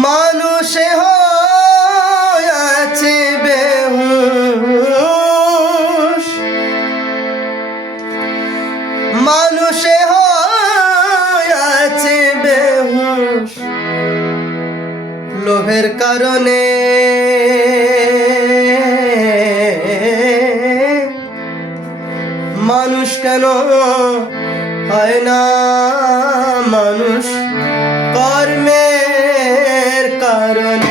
মানুষে আছে বেহুশ। মানুষ আছে বেহুশ। লোভের কারণে মানুষ কেন হয় না? মানুষ কর্মে Hare